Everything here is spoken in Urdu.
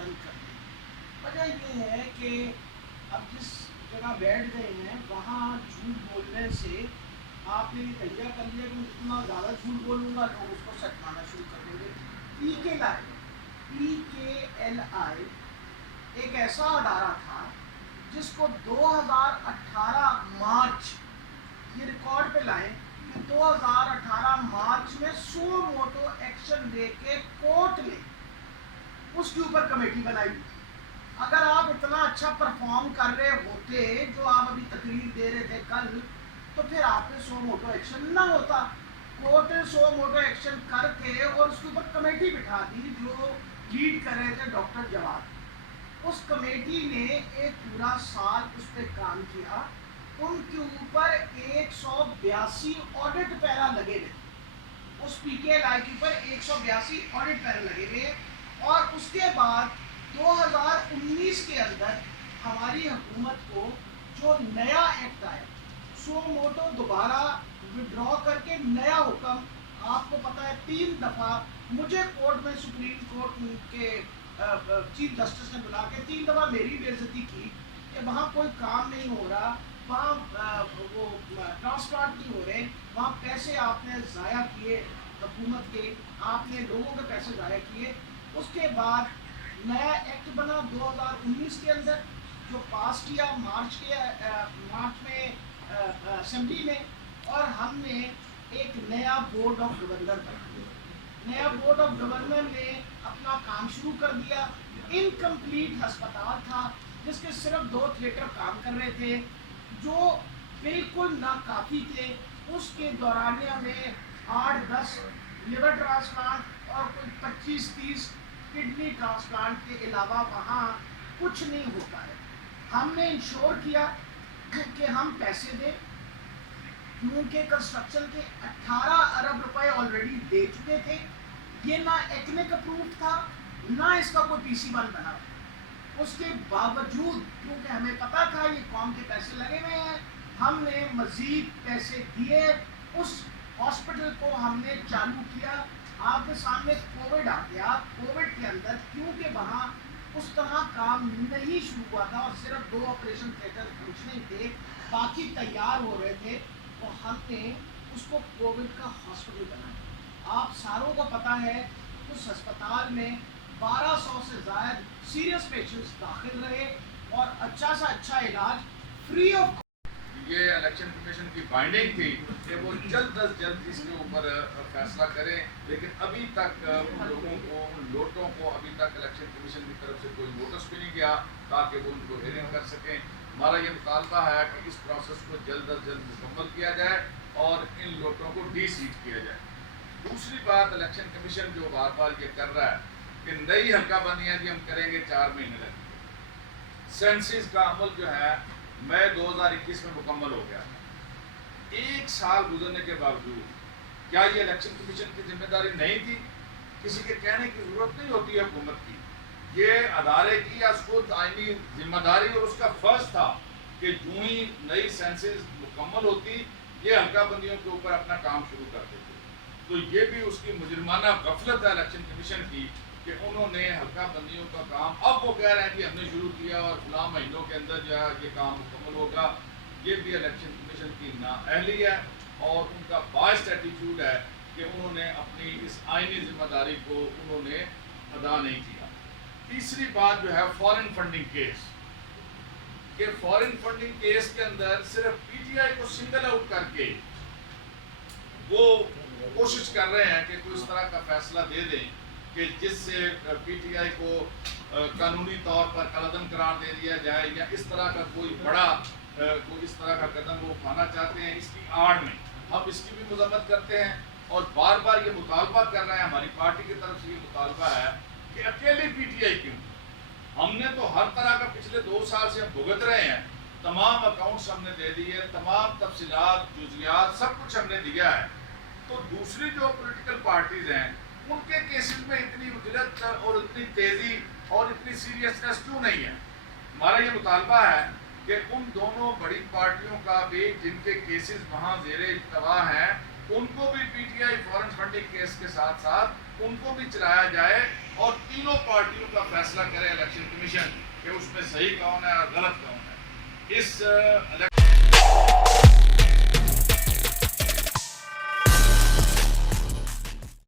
بند کر دیں. وجہ یہ ہے کہ اب جس جگہ بیٹھ گئے ہیں وہاں جھوٹ بولنے سے آپ نے یہ تجزیہ کر لیا کہ جتنا زیادہ جھوٹ بولوں گا لوگ اس کو سچ ماننا شروع کر دیں گے. PKLI ایک ایسا ادارہ تھا جس کو 2018 مارچ، یہ ریکارڈ پہ لائیں کہ 2018 مارچ میں سو موٹو ایکشن لے کے کورٹ نے اس کے اوپر کمیٹی بنائی. اگر آپ اتنا اچھا پرفارم کر رہے ہوتے جو آپ ابھی تقریر دے رہے تھے کل، تو پھر آپ نے سو موٹو ایکشن نہ ہوتا. کورٹ نے سو موٹو ایکشن کر کے اور اس کے اوپر کمیٹی بٹھا دی جو لیڈ کر رہے تھے ڈاکٹر جواد. اس کمیٹی نے ایک پورا سال اس پہ کام کیا. ان کے اوپر 182 آڈٹ پیرا لگے ہوئے. اس PKLI کے اوپر 182 آڈٹ پیرا لگے ہوئے. اور اس کے بعد 2019 کے اندر ہماری حکومت کو جو نیا ایکٹ آیا، سو موٹو دوبارہ وڈرا کر کے نیا حکم، آپ کو پتا ہے 3 دفعہ مجھے کورٹ میں سپریم کورٹ کے چیف جسٹس نے بلا کے 3 دفعہ میری بے عزتی کی کہ وہاں کوئی کام نہیں ہو رہا، وہاں وہ ٹرانسپلانٹ نہیں ہو رہے، وہاں پیسے آپ نے ضائع کیے حکومت کے، آپ نے لوگوں کے پیسے ضائع کیے. اس کے بعد نیا ایکٹ بنا 2019 کے اندر جو پاس کیا مارچ میں اسمبلی میں، اور ہم نے ایک نیا بورڈ آف گورنر بنا. نیا بورڈ آف گورنر نے اپنا کام شروع کر دیا. انکمپلیٹ ہسپتال تھا جس کے صرف 2 تھیٹر کام کر رہے تھے جو بالکل ناکافی تھے. اس کے دورانیہ میں 8-10 لیور ٹرانسپلانٹ اور کوئی 25-30 کڈنی ٹرانسپلانٹ کے علاوہ وہاں کچھ نہیں ہوتا ہے. ہم نے انشور کیا کہ ہم پیسے دیں، کیونکہ کنسٹرکشن کے 18 ارب روپے آلریڈی دے چکے تھے. یہ نہ ایکنک اپروو تھا، نہ اس کا کوئی PC1 بنا. اس کے باوجود کیونکہ ہمیں پتا تھا یہ قوم کے پیسے لگے ہوئے ہیں، ہم نے مزید پیسے دیے. اس ہاسپٹل کو ہم نے چالو کیا. آپ کے سامنے کووڈ آ گیا. کووڈ کے اندر کیونکہ وہاں اس طرح کام نہیں شروع ہوا تھا اور صرف 2 آپریشن تھیٹر کچھ نہیں تھے، باقی تیار ہو رہے تھے، تو ہم نے اس کو کووڈ کا ہاسپٹل بنایا. آپ ساروں کو پتہ ہے اس ہسپتال میں 1200 سے زائد سیریس پیشنٹس داخل رہے اور اچھا سا اچھا علاج فری آف. یہ الیکشن کمیشن کی بائنڈنگ تھی کہ وہ جلد از جلد اس کے اوپر فیصلہ کریں، لیکن ابھی تک ان لوگوں کو، ان لوٹوں کو ابھی تک الیکشن کمیشن کی طرف سے کوئی نوٹس بھی نہیں گیا تاکہ وہ ان کو ہیئرنگ کر سکیں. ہمارا یہ مطالبہ ہے کہ اس پروسیس کو جلد از جلد مکمل کیا جائے اور ان لوٹوں کو ڈی سیٹ کیا جائے. دوسری بات، الیکشن کمیشن جو بار بار یہ کر رہا ہے کہ نئی حلقہ بندیاں ہم کریں گے 4 مہینے لگیں گے. سینسس کا عمل جو ہے مئی 2021 میں مکمل ہو گیا تھا. 1 سال گزرنے کے باوجود کیا یہ الیکشن کمیشن کی ذمہ داری نہیں تھی؟ کسی کے کہنے کی ضرورت نہیں ہوتی ہے حکومت کی. یہ ادارے کی یا خود آئینی ذمہ داری اور اس کا فرض تھا کہ جو ہی نئی سینسس مکمل ہوتی یہ حلقہ بندیوں کے اوپر اپنا کام شروع کرتے تھے. تو یہ بھی اس کی مجرمانہ غفلت ہے الیکشن کمیشن کی کہ انہوں نے حلقہ بندیوں کا کام، اب وہ کہہ رہے ہیں کہ ہم نے شروع کیا اور فلاں مہینوں کے اندر جو ہے یہ کام مکمل ہوگا. یہ بھی الیکشن کمیشن کی نااہلی ہے اور ان کا بائسڈ ایٹیٹیوڈ ہے کہ انہوں نے اپنی اس آئینی ذمہ داری کو انہوں نے ادا نہیں کیا. تیسری بات جو ہے فارن فنڈنگ کیس، کہ فارن فنڈنگ کیس کے اندر صرف PTI کو سنگل آؤٹ کر کے وہ کوشش کر رہے ہیں کہ کوئی اس طرح کا فیصلہ دے دیں کہ جس سے PTI کو قانونی طور پر کالعدم قرار دے دیا جائے، یا اس طرح کا کوئی بڑا کوئی اس طرح کا قدم وہ اٹھانا چاہتے ہیں. اس کی آڑ میں ہم اس کی بھی مذمت کرتے ہیں اور بار بار یہ مطالبہ کر رہے ہیں، ہماری پارٹی کی طرف سے یہ مطالبہ ہے کہ اکیلے PTI کیوں؟ ہم نے تو ہر طرح کا پچھلے 2 سال سے ہم بھگت رہے ہیں. تمام اکاؤنٹس ہم نے دے دیے، تمام تفصیلات، جزیات سب کچھ ہم نے دیا ہے. تو دوسری جو پولیٹیکل پارٹیز ہیں ان کے کیسز میں اتنی عجلت اور اتنی تیزی اور اتنی سیریسنس کیوں نہیں ہے؟ ہمارا یہ مطالبہ ہے کہ ان دونوں بڑی پارٹیوں کا بھی جن کے کیسز وہاں زیر التوا ہیں ان کو بھی P T I foreign funding case کے ساتھ ساتھ ان کو بھی چلایا جائے اور تینوں پارٹیوں کا فیصلہ کرے الیکشن کمیشن کہ اس میں صحیح کون ہے اور غلط کون ہے. اس